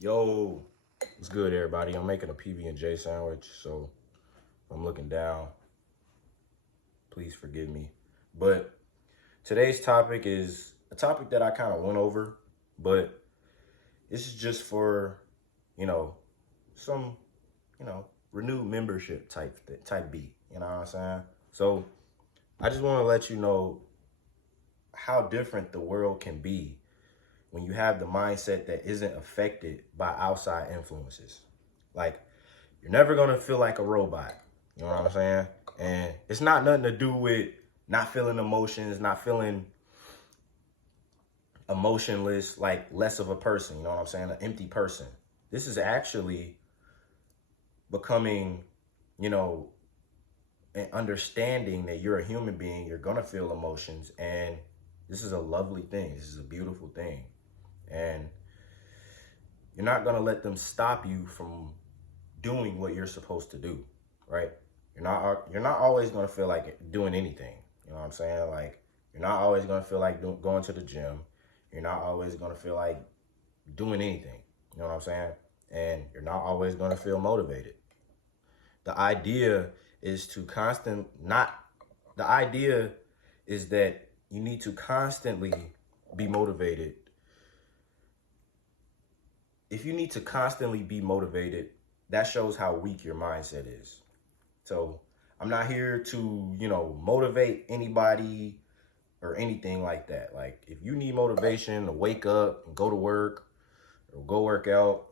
Yo, what's good, everybody? I'm making a PB&J sandwich, so if I'm looking down, please forgive me. But today's topic is a topic that I kind of went over, but this is just for, you know, some, renewed membership type beat. You know what I'm saying? So I just want to let you know how different the world can be when you have the mindset that isn't affected by outside influences. Like, you're never gonna feel like a robot. You know what I'm saying? And it's not nothing to do with not feeling emotions, not feeling emotionless, like less of a person. You know what I'm saying? An empty person. This is actually becoming, you know, an understanding that you're a human being. You're gonna feel emotions, and this is a lovely thing. This is a beautiful thing, and you're not gonna let them stop you from doing what you're supposed to do, right? You're not always gonna feel like doing anything. You know what I'm saying? Like, you're not always gonna feel like going to the gym. You're not always gonna feel like doing anything. You know what I'm saying? And you're not always gonna feel motivated. The idea is to constant not. The idea is that you need to constantly be motivated. If you need to constantly be motivated, that shows how weak your mindset is. So I'm not here to, motivate anybody or anything like that. Like, if you need motivation to wake up and go to work or go work out,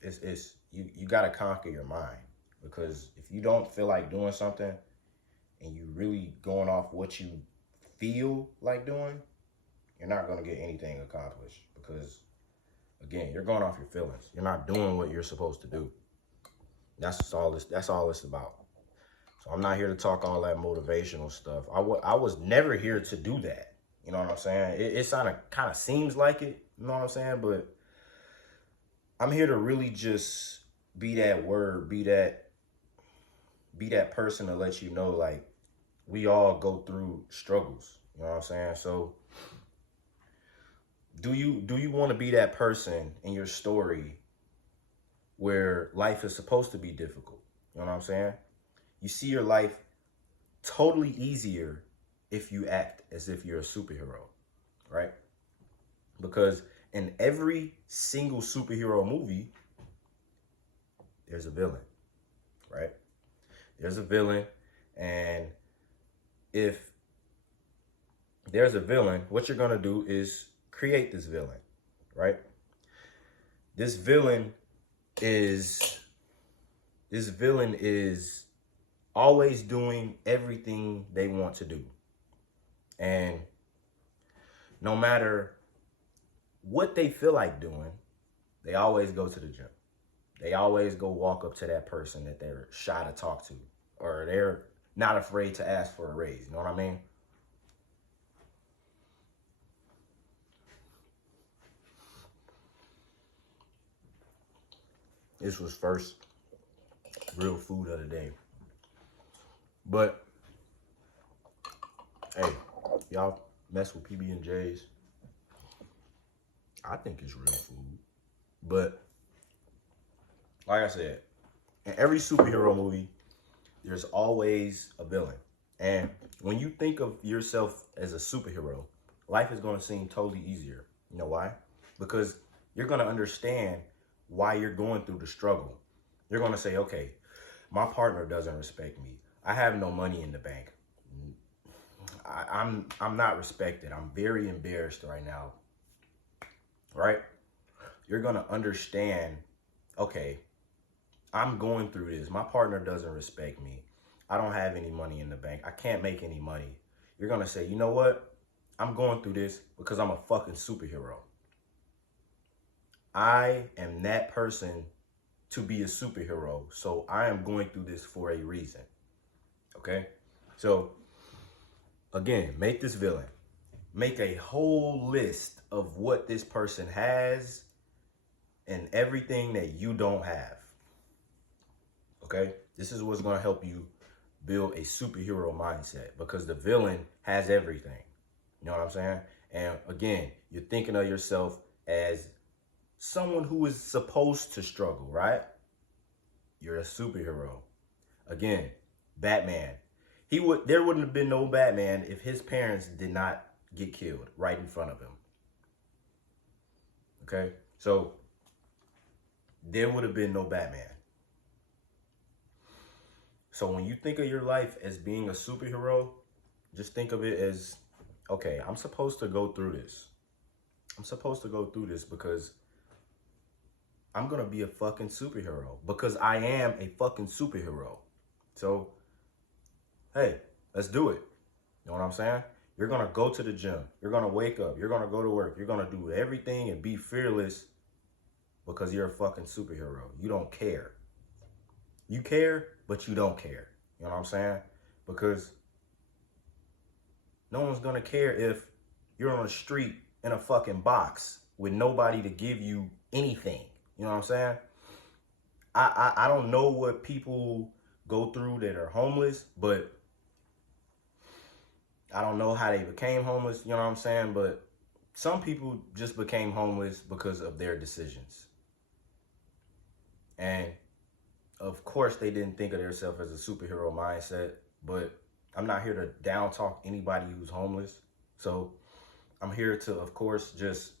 it's you gotta conquer your mind. Because if you don't feel like doing something and you really going off what you feel like doing, you're not gonna get anything accomplished. Because again, you're going off your feelings. You're not doing what you're supposed to do. That's all it's about. So I'm not here to talk all that motivational stuff. I was never here to do that. You know what I'm saying? It kind of seems like it. You know what I'm saying? But I'm here to really just be that word, be that person to let you know, like, we all go through struggles. You know what I'm saying? So do you want to be that person in your story where life is supposed to be difficult? You know what I'm saying? You see your life totally easier if you act as if you're a superhero, right? Because in every single superhero movie, there's a villain, right? There's a villain, and if there's a villain, what you're gonna do is create this villain, right? This villain is this villain is always doing everything they want to do. And no matter what they feel like doing, they always go to the gym. They always go walk up to that person that they're shy to talk to, or they're not afraid to ask for a raise. You know what I mean? This was first real food of the day. But hey, y'all mess with PB&Js. I think it's real food. But like I said, in every superhero movie, there's always a villain. And when you think of yourself as a superhero, life is going to seem totally easier. You know why? Because you're going to understand why you're going through the struggle. You're going to say, okay, my partner doesn't respect me. I have no money in the bank. I'm not respected. I'm very embarrassed right now. Right? You're going to understand, okay, I'm going through this. My partner doesn't respect me. I don't have any money in the bank. I can't make any money. You're going to say, you know what? I'm going through this because I'm a fucking superhero. I am that person to be a superhero. So I am going through this for a reason. Okay? So again, make this villain. Make a whole list of what this person has and everything that you don't have. Okay? This is what's going to help you build a superhero mindset, because the villain has everything. You know what I'm saying? And again, you're thinking of yourself as someone who is supposed to struggle, right? You're a superhero. Again, Batman. There wouldn't have been no Batman if his parents did not get killed right in front of him. Okay? So there would have been no Batman. So when you think of your life as being a superhero, just think of it as, okay, I'm supposed to go through this. I'm supposed to go through this because I'm going to be a fucking superhero. Because I am a fucking superhero. So, hey, let's do it. You know what I'm saying? You're going to go to the gym. You're going to wake up. You're going to go to work. You're going to do everything and be fearless because you're a fucking superhero. You don't care. You care, but you don't care. You know what I'm saying? Because no one's going to care if you're on the street in a fucking box with nobody to give you anything. You know what I'm saying? I don't know what people go through that are homeless, but I don't know how they became homeless. You know what I'm saying? But some people just became homeless because of their decisions. And of course, they didn't think of themselves as a superhero mindset, but I'm not here to down talk anybody who's homeless. So I'm here to, of course, just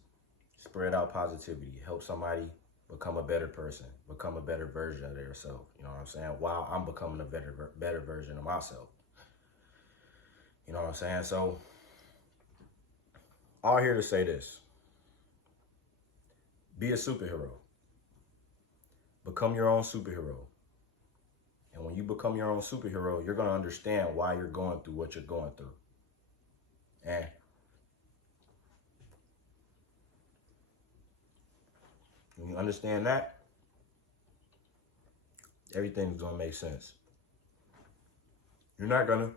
spread out positivity, help somebody become a better person, become a better version of themselves. You know what I'm saying? While I'm becoming a better version of myself. You know what I'm saying? So, all here to say this. Be a superhero. Become your own superhero. And when you become your own superhero, you're going to understand why you're going through what you're going through. And when you understand that, everything's going to make sense. You're not going to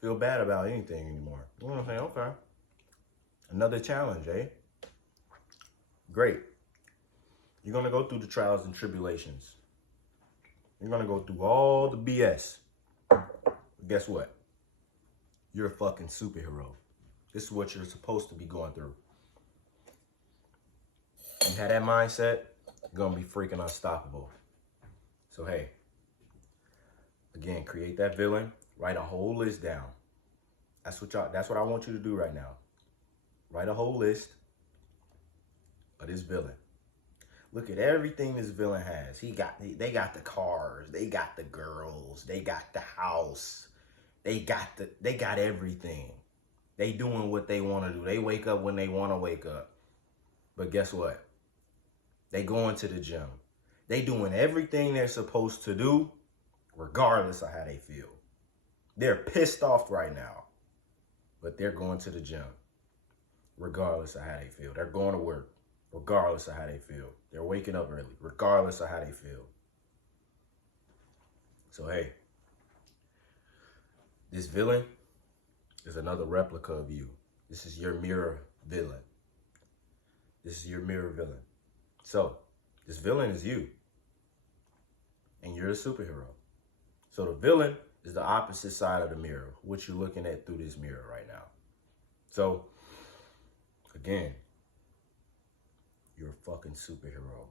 feel bad about anything anymore. You know what I'm saying? Okay. Another challenge, eh? Great. You're going to go through the trials and tribulations. You're going to go through all the BS. But guess what? You're a fucking superhero. This is what you're supposed to be going through. You have that mindset, you're going to be freaking unstoppable. So, hey, again, create that villain. Write a whole list down. That's what I want you to do right now. Write a whole list of this villain. Look at everything this villain has. They got the cars, they got the girls, they got the house, they got everything. They doing what they want to do. They wake up when they want to wake up. But guess what? They going to the gym. They doing everything they're supposed to do, regardless of how they feel. They're pissed off right now, but they're going to the gym, regardless of how they feel. They're going to work, regardless of how they feel. They're waking up early, regardless of how they feel. So, hey, this villain is another replica of you. This is your mirror villain. This is your mirror villain. So, this villain is you. And you're a superhero. So the villain is the opposite side of the mirror, what you're looking at through this mirror right now. So, again, you're a fucking superhero.